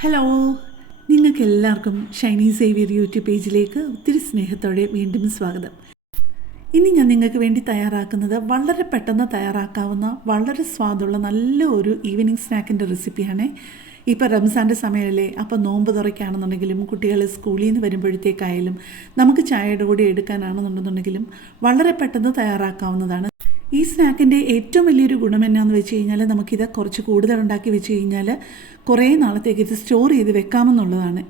Hello നിങ്ങൾക്ക് എല്ലാവർക്കും Shiny Xavier YouTube പേജിലേക്ക് ഒത്തിരി സ്നേഹത്തോടെ വീണ്ടും സ്വാഗതം. ഇനി ഞാൻ നിങ്ങൾക്ക് വേണ്ടി തയ്യാറാക്കുന്നത് വളരെ പെട്ടെന്ന് തയ്യാറാക്കാവുന്ന വളരെ സ്വാദുള്ള നല്ല ഒരു ഈവനിങ് സ്നാക്കിന്റെ റെസിപ്പിയാണ് ഇപ്പോൾ റംസാന്റെ സമയമല്ലേ അപ്പോൾ നോമ്പ് തുറയ്ക്കുകയാണെന്നുണ്ടെങ്കിലും കുട്ടികൾ സ്കൂളിൽ നിന്ന് വരുമ്പോഴത്തേക്കായാലും നമുക്ക് ചായയുടെ കൂടെ എടുക്കാനാണെന്നുണ്ടെന്നുണ്ടെങ്കിലും വളരെ പെട്ടെന്ന് തയ്യാറാക്കാവുന്നതാണ് ഈ സ്നാക്കിന്റെ ഏറ്റവും വലിയൊരു ഗുണം എന്നാന്ന് വെച്ച് കഴിഞ്ഞാൽ നമുക്കിത് കുറച്ച് കൂടുതൽ ഉണ്ടാക്കി വെച്ച് കഴിഞ്ഞാൽ കുറേ നാളത്തേക്ക് ഇത് സ്റ്റോർ ചെയ്ത് വെക്കാമെന്നുള്ളതാണ്.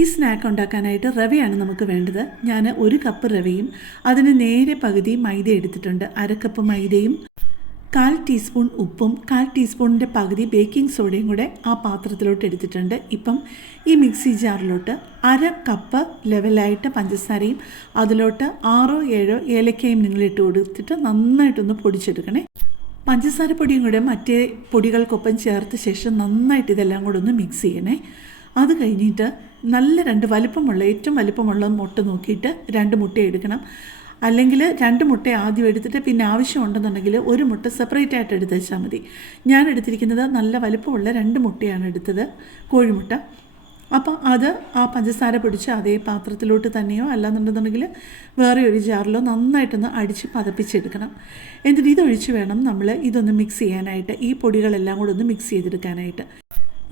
ഈ സ്നാക്ക് ഉണ്ടാക്കാനായിട്ട് റവയാണ് നമുക്ക് വേണ്ടത്. ഞാൻ ഒരു കപ്പ് റവയും അതിന് നേരെ പകുതി മൈദ എടുത്തിട്ടുണ്ട്. അര കപ്പ് മൈദയും കാൽ ടീസ്പൂൺ ഉപ്പും കാൽ ടീസ്പൂണിന്റെ പകുതി ബേക്കിംഗ് സോഡയും കൂടെ ആ പാത്രത്തിലോട്ട് എടുത്തിട്ടുണ്ട്. ഇപ്പം ഈ മിക്സി ജാറിലോട്ട് അര കപ്പ് ലെവലായിട്ട് പഞ്ചസാരയും അതിലോട്ട് ആറോ ഏഴോ ഏലക്കയും നിങ്ങൾ ഇട്ട് കൊടുത്തിട്ട് നന്നായിട്ടൊന്ന് പൊടിച്ചെടുക്കണേ. പഞ്ചസാര പൊടിയും കൂടെ മറ്റേ പൊടികൾക്കൊപ്പം ചേർത്ത ശേഷം നന്നായിട്ട് ഇതെല്ലാം കൂടെ ഒന്ന് മിക്സ് ചെയ്യണേ. അത് കഴിഞ്ഞിട്ട് നല്ല രണ്ട് വലിപ്പമുള്ള ഏറ്റവും വലിപ്പമുള്ള മുട്ട നോക്കിയിട്ട് രണ്ട് മുട്ട എടുക്കണം. അല്ലെങ്കിൽ രണ്ട് മുട്ട ആദ്യം എടുത്തിട്ട് പിന്നെ ആവശ്യമുണ്ടെന്നുണ്ടെങ്കിൽ ഒരു മുട്ട സെപ്പറേറ്റ് ആയിട്ട് എടുത്ത് വെച്ചാൽ മതി. ഞാൻ എടുത്തിരിക്കുന്നത് നല്ല വലുപ്പമുള്ള രണ്ട് മുട്ടയാണ് എടുത്തത് കോഴിമുട്ട. അപ്പോൾ അത് ആ പഞ്ചസാര പിടിച്ച് അതേ പാത്രത്തിലോട്ട് തന്നെയോ അല്ലാന്നുണ്ടെന്നുണ്ടെങ്കിൽ വേറെ ഒരു ജാറിലോ നന്നായിട്ടൊന്ന് അടിച്ച് പതപ്പിച്ചെടുക്കണം. എന്നിട്ട് ഇതൊഴിച്ച് വേണം നമ്മൾ ഇതൊന്ന് മിക്സ് ചെയ്യാനായിട്ട് ഈ പൊടികളെല്ലാം കൂടെ ഒന്ന് മിക്സ് ചെയ്തെടുക്കാനായിട്ട്.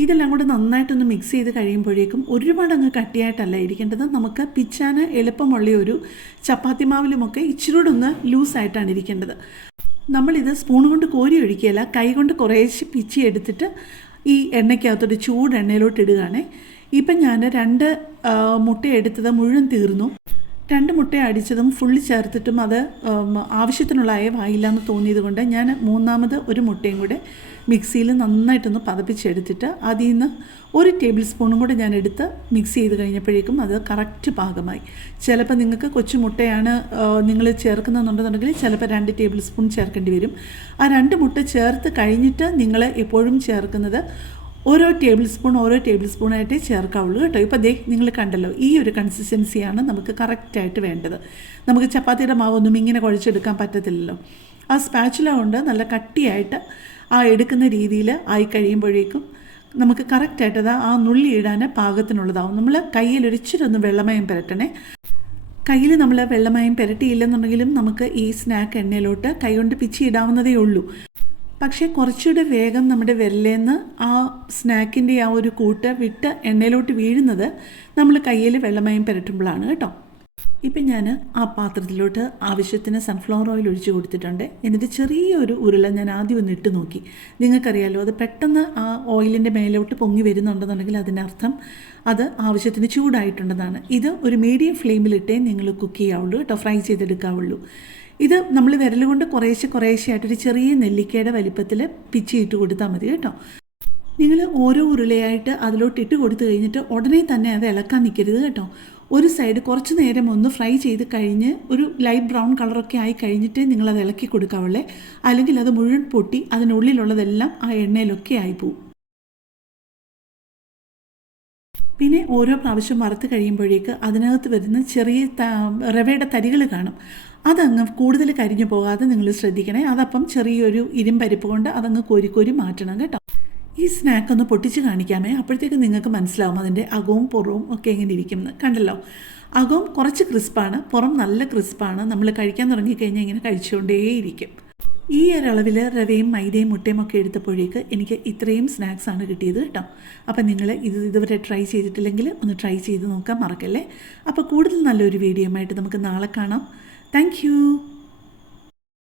ഇതെല്ലാം കൂടെ നന്നായിട്ടൊന്ന് മിക്സ് ചെയ്ത് കഴിയുമ്പോഴേക്കും ഒരുപാട് അങ്ങ് കട്ടിയായിട്ടല്ല ഇരിക്കേണ്ടത്. നമുക്ക് പിച്ചാന് എളുപ്പമുള്ള ഒരു ചപ്പാത്തി മാവിലുമൊക്കെ ഇച്ചിരി കൂടെ ഒന്ന് ലൂസായിട്ടാണ് ഇരിക്കേണ്ടത്. നമ്മളിത് സ്പൂൺ കൊണ്ട് കോരി ഒഴിക്കുകയല്ല കൈ കൊണ്ട് കുറേശ്ശെ പിച്ചി എടുത്തിട്ട് ഈ എണ്ണയ്ക്കകത്തോട്ട് ചൂട് എണ്ണയിലോട്ട് ഇടുകയാണേ. ഇപ്പം ഞാൻ രണ്ട് മുട്ട എടുത്തത് മുഴുവൻ തീർന്നു. രണ്ട് മുട്ട അടിച്ചതും ഫുള്ളി ചേർത്തിട്ടും അത് ആവശ്യത്തിനുള്ള അയവായില്ല എന്ന് തോന്നിയത് കൊണ്ട് ഞാൻ മൂന്നാമത് ഒരു മുട്ടയും കൂടെ മിക്സിയിൽ നന്നായിട്ടൊന്ന് പതപ്പിച്ചെടുത്തിട്ട് അതിൽ നിന്ന് ഒരു ടേബിൾ സ്പൂണും കൂടെ ഞാൻ എടുത്ത് മിക്സ് ചെയ്ത് കഴിഞ്ഞപ്പോഴേക്കും അത് കറക്റ്റ് പാകമായി. ചിലപ്പോൾ നിങ്ങൾക്ക് കൊച്ചു മുട്ടയാണ് നിങ്ങൾ ചേർക്കുന്നതെന്നുണ്ടെന്നുണ്ടെങ്കിൽ ചിലപ്പോൾ രണ്ട് ടേബിൾ സ്പൂൺ ചേർക്കേണ്ടി വരും. ആ രണ്ട് മുട്ട ചേർത്ത് കഴിഞ്ഞിട്ട് നിങ്ങൾ എപ്പോഴും ചേർക്കുന്നത് ഓരോ ടേബിൾ സ്പൂൺ ഓരോ ടേബിൾ സ്പൂണായിട്ടേ ചേർക്കാവുള്ളൂ കേട്ടോ. ഇപ്പോൾ ദേ നിങ്ങൾ കണ്ടല്ലോ ഈ ഒരു കൺസിസ്റ്റൻസിയാണ് നമുക്ക് കറക്റ്റായിട്ട് വേണ്ടത്. നമുക്ക് ചപ്പാത്തിയുടെ മാവൊന്നും ഇങ്ങനെ കുഴച്ചെടുക്കാൻ പറ്റത്തില്ലല്ലോ. ആ സ്പാച്ചുല കൊണ്ട് നല്ല കട്ടിയായിട്ട് ആ എടുക്കുന്ന രീതിയിൽ ആയി കഴിയുമ്പോഴേക്കും നമുക്ക് കറക്റ്റായിട്ട് ആ നുള്ളി ഇടാൻ പാകത്തിനുള്ളതാവും. നമ്മൾ കയ്യിൽ ഒരിച്ചിരി ഒന്ന് വെള്ളമയം പുരട്ടണേ. കയ്യിൽ നമ്മൾ വെള്ളമയം പുരട്ടിയില്ലെന്നുണ്ടെങ്കിലും നമുക്ക് ഈ സ്നാക്ക് എണ്ണയിലോട്ട് കൈകൊണ്ട് പിച്ചി ഇടാവുന്നതേ ഉള്ളൂ. പക്ഷേ കുറച്ചുകൂടെ വേഗം നമ്മുടെ വിരലേന്ന് ആ സ്നാക്കിന്റെ ആ ഒരു കൂട്ട് വിട്ട് എണ്ണയിലോട്ട് വീഴുന്നത് നമ്മൾ കയ്യിൽ വെള്ളമയം പുരട്ടുമ്പോഴാണ് കേട്ടോ. ഇപ്പം ഞാൻ ആ പാത്രത്തിലോട്ട് ആവശ്യത്തിന് സൺഫ്ലവർ ഓയിൽ ഒഴിച്ച് കൊടുത്തിട്ടുണ്ട്. എന്നിട്ട് ചെറിയൊരു ഉരുള ഞാൻ ആദ്യം ഒന്ന് ഇട്ട് നോക്കി. നിങ്ങൾക്കറിയാലോ അത് പെട്ടെന്ന് ആ ഓയിലിന്റെ മേലോട്ട് പൊങ്ങി വരുന്നുണ്ടെന്നുണ്ടെങ്കിൽ അതിനർത്ഥം അത് ആവശ്യത്തിന് ചൂടായിട്ടുണ്ടെന്നാണ്. ഇത് ഒരു മീഡിയം ഫ്ലെയിമിലിട്ടേ നിങ്ങൾ കുക്ക് ചെയ്യാവുള്ളൂ കേട്ടോ ഫ്രൈ ചെയ്തെടുക്കാവുള്ളൂ. ഇത് നമ്മൾ വിരൽ കൊണ്ട് കുറേശ്ശെ കുറേശ്ശെ ആയിട്ടൊരു ചെറിയ നെല്ലിക്കയുടെ വലിപ്പത്തിൽ പിച്ചിയിട്ട് കൊടുത്താൽ മതി കേട്ടോ. നിങ്ങൾ ഓരോ ഉരുളയായിട്ട് അതിലോട്ട് ഇട്ട് കൊടുത്തു കഴിഞ്ഞിട്ട് ഉടനെ തന്നെ അത് ഇളക്കാൻ നിൽക്കരുത് കേട്ടോ. ഒരു സൈഡ് കുറച്ച് നേരം ഒന്ന് ഫ്രൈ ചെയ്ത് കഴിഞ്ഞ് ഒരു ലൈറ്റ് ബ്രൗൺ കളറൊക്കെ ആയി കഴിഞ്ഞിട്ടേ നിങ്ങളത് ഇളക്കി കൊടുക്കാവുള്ളേ. അല്ലെങ്കിൽ അത് മുഴുവൻ പൊട്ടി അതിനുള്ളിലുള്ളതെല്ലാം ആ എണ്ണയിലൊക്കെ ആയിപ്പോവും പിന്നെ ഓരോ പ്രാവശ്യം വറുത്ത് കഴിയുമ്പോഴേക്ക് അതിനകത്ത് വരുന്ന ചെറിയ റവയുടെ തരികൾ കാണും. അതങ്ങ് കൂടുതൽ കരിഞ്ഞു പോകാതെ നിങ്ങൾ ശ്രദ്ധിക്കണേ. അതപ്പം ചെറിയൊരു ഇരുമ്പരിപ്പ് കൊണ്ട് അതങ്ങ് കോരി കോരി മാറ്റണം കേട്ടോ. ഈ സ്നാക്ക് ഒന്ന് പൊട്ടിച്ച് കാണിക്കാമേ. അപ്പോഴത്തേക്ക് നിങ്ങൾക്ക് മനസ്സിലാവും അതിന്റെ അകവും പുറവും ഒക്കെ എങ്ങനെ ഇരിക്കുന്നത്. കണ്ടല്ലോ? അകവും കുറച്ച് ക്രിസ്പാണ് പുറം നല്ല ക്രിസ്പാണ് നമ്മൾ കഴിക്കാൻ തുടങ്ങിക്കഴിഞ്ഞാൽ ഇങ്ങനെ കഴിച്ചുകൊണ്ടേയിരിക്കും. ഈ ഒരളവിൽ റവയും മൈദയും മുട്ടയും ഒക്കെ എടുത്തപ്പോഴേക്ക് എനിക്ക് ഇത്രയും സ്നാക്സാണ് കിട്ടിയത് കേട്ടോ. അപ്പം നിങ്ങൾ ഇത് ഇതുവരെ ട്രൈ ചെയ്തിട്ടില്ലെങ്കിൽ ഒന്ന് ട്രൈ ചെയ്ത് നോക്കാൻ മറക്കല്ലേ? അപ്പോൾ കൂടുതൽ നല്ലൊരു വീഡിയോ ആയിട്ട് നമുക്ക് നാളെ കാണാം. താങ്ക്